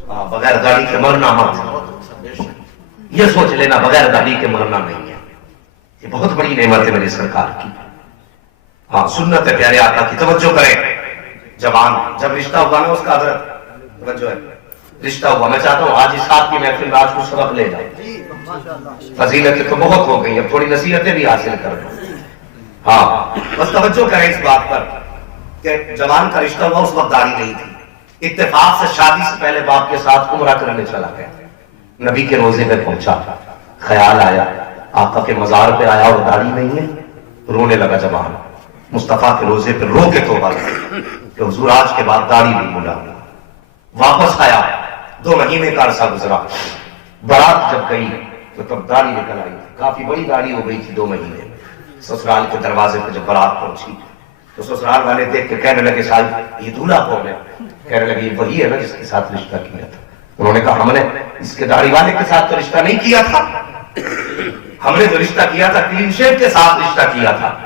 बगैर दाढ़ी के मरना मत, ये सोच लेना बगैर दाढ़ी के मरना नहीं है। ये बहुत बड़ी नेमत है मेरी सरकार की। हाँ, सुन्नत है प्यारे आका की, तवज्जो करें। जवान जब रिश्ता हुआ ना उसका तवज्जो है, रिश्ता हुआ, मैं चाहता हूँ आज इस रात की महफिल में आज कुछ सबक ले जाए। फजीलतें तो बहुत हो गई, अब थोड़ी नसीहतें भी हासिल कर लो। हाँ, बस तवज्जो करें इस बात पर कि जवान का रिश्ता हुआ उस वक्त दाढ़ी नहीं थी। इत्तेफाक से शादी से पहले बाप के साथ उम्रा करने चला गया, नबी के रोजे पे पहुंचा, ख्याल आया आका के मजार पे आया और दाढ़ी नहीं है, रोने लगा जवान। मुस्तफा के रोजे पे रो के तौबा की कि हुजूर आज के बाद दाढ़ी नहीं मुड़ाऊंगा। वापस आया, 2 महीने का अरसा गुजरा, बारात जब गई तो तब दाढ़ी निकल आई, काफी बड़ी दाढ़ी हो गई थी 2 महीने। ससुराल के दरवाजे पे जब बारात पहुंची तो ससुराल वाले देख के कहने लगे साहब ये दूल्हा कौन है? कहने लगे ये वही है ना जिसके साथ रिश्ता किया था। उन्होंने कहा हमने इसके दाढ़ी वाले के साथ तो रिश्ता नहीं किया था, हमने जो रिश्ता किया था क्लीन शेव के साथ रिश्ता किया था।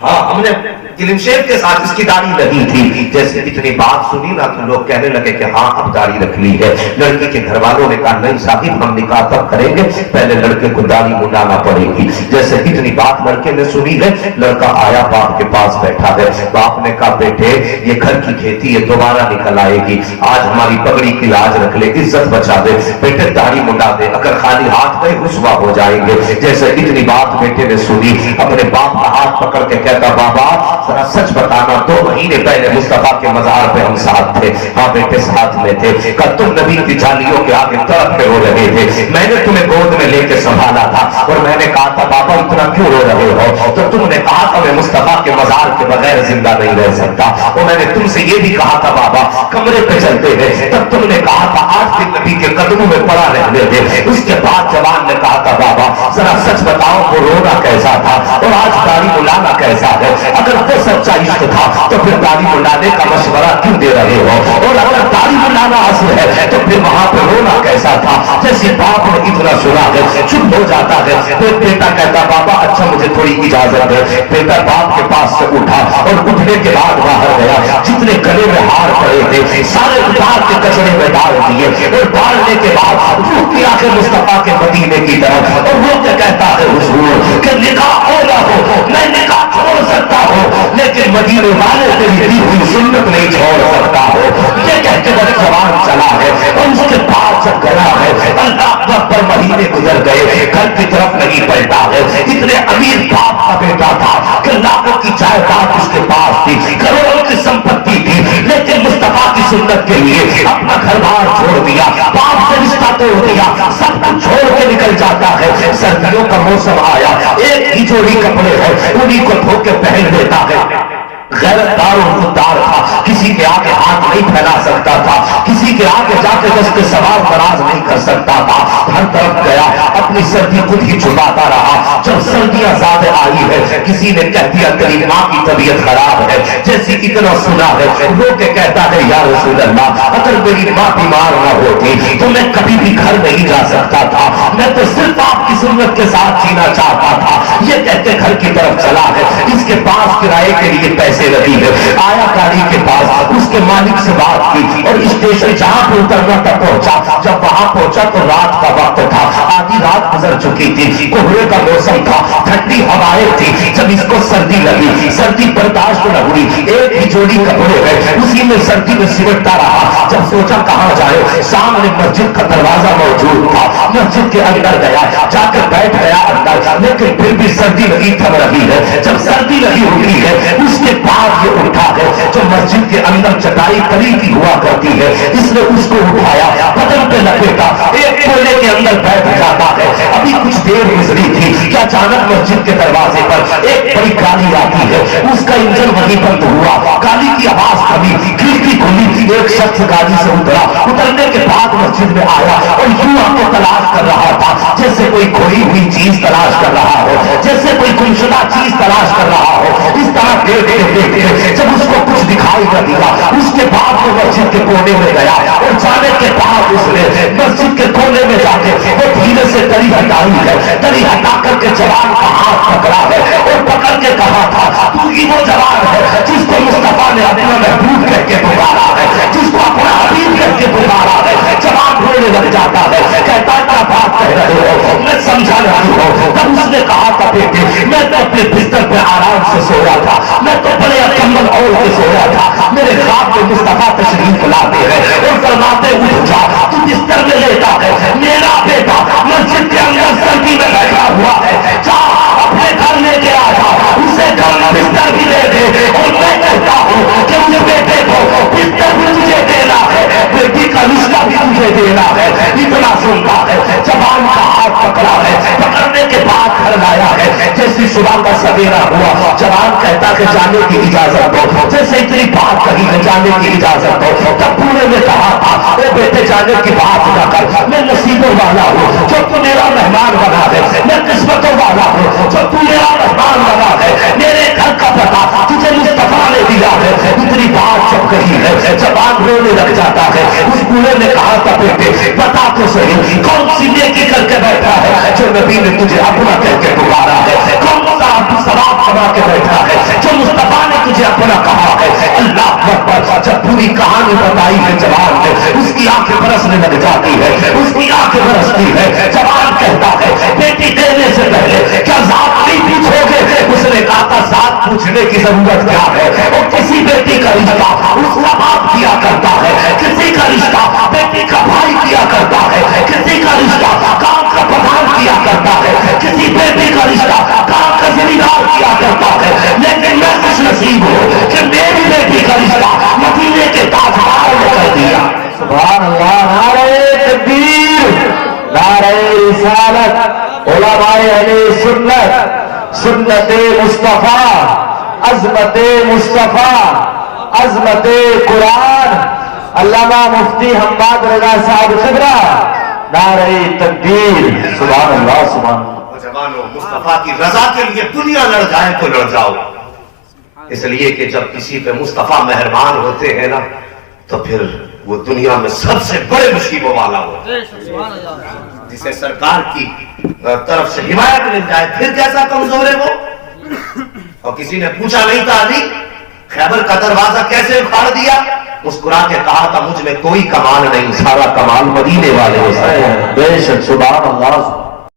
हाँ, हमने क्लीन शेव के साथ, इसकी दाढ़ी नहीं थी। जैसे इतनी बात सुनी ना तो लोग कहने लगे कि हाँ अब दाढ़ी रख ली है। लड़की के घर वालों ने कहा नहीं साहिब हम निकाह तब करेंगे, पहले लड़के को दाढ़ी मुंडाना पड़ेगी। जैसे इतनी बात लड़के ने सुनी है, लड़का आया बाप के पास बैठा है। बाप ने कहा बेटे ये घर की खेती है, दोबारा निकल आएगी, आज हमारी पगड़ी की लाज रख ले, इज्जत बचा दे, बेटे दाढ़ी मुंडा दे, अगर खाली हाथ गए रुसवा हो जाएंगे। जैसे इतनी बात बेटे ने सुनी, अपने बाप का हाथ पकड़ के कहता बाबा जरा सच बताना 2 महीने पहले मुस्तफा के मजार पे हम साथ थे? हाँ बेटे साथ में थे। कल तुम नबी की जालियों के आगे तड़प के रो रहे थे, मैंने तुम्हें गोद में लेके संभाला था और मैंने कहा था बाबा इतना क्यों रो रहे हो? तो तुमने कहा था मैं मुस्तफा के मजार के बगैर जिंदा नहीं रह सकता। और मैंने तुमसे ये भी कहा था बाबा कमरे पे चलते हैं, तब तुमने कहा था 8 दिन नबी के कदमों में पड़ा रहने दे। उसके बाद जवान ने कहा था बाबा जरा सच बताओ वो रोना कैसा था और आज दाढ़ी मुलाना कैसा है? अगर वो सच्चा इश्क था तो फिर दाढ़ी मुंडाने का मशवरा क्यों दे रहे हो? और अगर दाढ़ी मुंडाना असल है तो फिर वहां पर रोना कैसा था? जैसे बाप ने इतना सुना है चुप हो जाता है, तो बेटा कहता बाबा अच्छा मुझे थोड़ी इजाजत है। बेटा बाप के पास से उठा और उठने के बाद बाहर गया, जितने गले में हार पड़े थे सारे उतार के कचरे में डाल दिए और डालने के बाद रुक किया के मुस्तफा के मदीने की तरफ और वो क्या कहता है हुजूर कि निकाह हो ना हो मैं निकाह छोड़ सकता हो लेकिन मदीने वाले तेरी दी हुई सुन्नत नहीं छोड़ सकता हो। ये कहते वो जवान चला है और उसके पास जब गया है अल्लाह पर महीने गुजर गए, घर की तरफ नहीं पलटा है। इतने अमीर बाप का बेटा था कि लाखों की जायदाद उसके पास थी, करोड़ों की संपत्ति थी, लेकिन मुस्तफा की सुन्नत के लिए अपना घर बार छोड़ दिया, बाप से रिश्ता तोड़ दिया, सब कुछ छोड़ के निकल जाता है। सर्दियों का मौसम आया, एक ही जोड़ी कपड़े है उन्हीं को धो के पहन लेता है। गैरतदार और खुददार था, किसी के आगे हाथ नहीं फैला सकता था, किसी के आगे जाके दस्ते सवाल दराज नहीं कर सकता था। हर तरफ गया अपनी सर्दी खुद ही छुपाता रहा। जब सर्दियां ज्यादा आई है किसी ने कह दिया तेरी माँ की तबीयत खराब है, जैसे इतना सुना है वो के कहता है या रसूल अल्लाह अगर मेरी माँ बीमार न होती तो मैं कभी भी घर नहीं जा सकता था, मैं तो सिर्फ आपकी सुन्नत के साथ जीना चाहता था। ये कहते घर की तरफ चला है, इसके पास किराए के लिए पैसे लगी है। आया गाड़ी के पास, उसके मालिक से बात की और स्टेशन जहां पर उतरना तक पहुंचा। जब वहां पहुंचा तो रात का वक्त था, आधी रात गुजर चुकी थी, कोहरे का मौसम था, ठंडी हवाएं थी। जब इसको सर्दी लगी, सर्दी बर्दाश्त न हुई, एक ही जोड़ी कपड़े है उसी में सर्दी में सिमटता रहा। जब सोचा कहां जाए, सामने मस्जिद का दरवाजा मौजूद था, मस्जिद के अंदर गया, जाकर बैठ गया अंदर, लेकिन फिर भी सर्दी लगी थम रही है। जब सर्दी लगी हुई है उसके बाद ये उठा है जो मस्जिद के अंदर चटाई परी की हुआ करती है, इसने उसको उठाया, बदन पे लपेटा, एक कोने के अंदर बैठ जाता है। अभी कुछ देर गुजरी थी कि अचानक मस्जिद के दरवाजे पर एक बड़ी गाड़ी आती है, उसका इंजन वहीं बंद हुआ, गाड़ी की आवाज थमी, खिड़की खुली, एक शख्स गाड़ी से उतरा, उतरने के बाद मस्जिद में आया और यूं आके तलाश कर रहा था जैसे कोई खोई हुई चीज तलाश कर रहा हो, जैसे कोई गुमशुदा चीज तलाश कर रहा हो। इस तरह देखते जब उसको कुछ दिखाई न दिया उसके बाद वो मस्जिद के कोने में गया और जाने के बाद उसने मस्जिद के कोने में जाके वो धीरे से दरी हटाई है, दरी हटा करके जवान का हाथ पकड़ा है और पकड़ के कहा था तू ही वो जवान है जिसको मुस्तफा ने अपना महबूब करके पुकारा है, जिसको अपना हबीब करके पुकारा جاتا ہے, کہتا کیا بات کہہ رہے ہو, میں سمجھا نہیں ہوں. تب اس نے کہا تھا بیٹے میں تو اپنے بستر پہ آرام سے سویا تھا, میں تو بڑے کمبل اوڑھ کے سویا تھا, میرے خواب میں مصطفیٰ تشریف لاتے ہیں اور فرماتے اٹھ جا, تو بستر میں لیٹا ہے, میرا بیٹا مسجد کے اندر سردی میں بیٹھا ہوا ہے, جا اپنے گھر لے کے آ جا, اسے گھر میں بستر بھی دے دے, اور میں کہتا ہوں کہ اس بیٹے کو بستر بھی تجھے دینا ہے, بیٹی کا رشتہ بھی تجھے دینا ہے. اتنا سنتا ہے, زبان کا ہاتھ پکڑا ہے, پکڑنے کے بعد گھر لایا ہے. جیسی صبح کا سویرا ہوا, جوان کہتا کہ جانے کی اجازت دو, جیسے اتنی بات کہی ہے جانے کی اجازت دو, تب پورے نے کہا تھا اے بیٹے جانے کی بات نہ کر, میں نصیبوں والا ہوں جو تو میرا مہمان بنا ہے, میں قسمتوں والا ہوں جو تو میرا مہمان بنا ہے, میرے گھر کا پتہ تجھے مصطفیٰ نے دیا ہے. اتنی بات جب کہی ہے زبان رونے لگ جاتا ہے. اس بوڑھے نے کہا تھا بیٹے بتا تو صحیح کون سی نیکی کر کے بیٹھا ہے جو نبی نے تجھے اپنا کہہ کے پکارا ہے, کون سا ثواب کما کے بیٹھا ہے جو مصطفیٰ نے تجھے اپنا کہا ہے. اللہ اکبر, جب پوری کہانی بتائی ہے جوان نے, اس کی آنکھیں برسنے لگ جاتی ہے, اس کی آنکھیں برستی ہے. جوان کہتا ہے بیٹی دینے سے پہلے کیا ذات نہیں پوچھو گے؟ اس نے کہا تھا ذات پوچھنے کی ضرورت کیا ہے, اور کسی بیٹی کا رشتہ اس کا باپ کیا کرتا ہے, کسی کا رشتہ بیٹی کا بھائی کیا کرتا ہے, کسی کا رشتہ کام کا پردھان کیا کرتا ہے, کسی بیٹی کا رشتہ کام کا زمیندار کیا کرتا ہے. لیکن میں خوش نصیب ہوں کہ میری بیٹی کا رشتہ مدینے کے تاجدار نے کر دیا. سبحان اللہ, نعرہ تکبیر, نعرہ رسالت, علماء اہل سنت, سنت مصطفیٰ, عظمت مصطفیٰ, عظمت قرآن, علامہ مفتی حماد رضا صاحب خبرہ, نعرہ تکبیر. سبحان اللہ, سبحان اللہ. جوانوں, مصطفیٰ کی رضا کے لیے دنیا لڑ جائے تو لڑ جاؤ, اس لیے کہ جب کسی پہ مصطفیٰ مہربان ہوتے ہیں نا تو پھر وہ دنیا میں سب سے بڑے مصیبوں والا ہوتا ہے. جسے سرکار کی طرف سے حمایت مل جائے پھر کیسا کمزور ہے وہ. اور کسی نے پوچھا نہیں تھا علی خیبر کا دروازہ کیسے اکھاڑ دیا, مسکرا کے کہا تھا مجھ میں کوئی کمال نہیں, سارا کمال مدینے والے. بے شک, سبحان اللہ.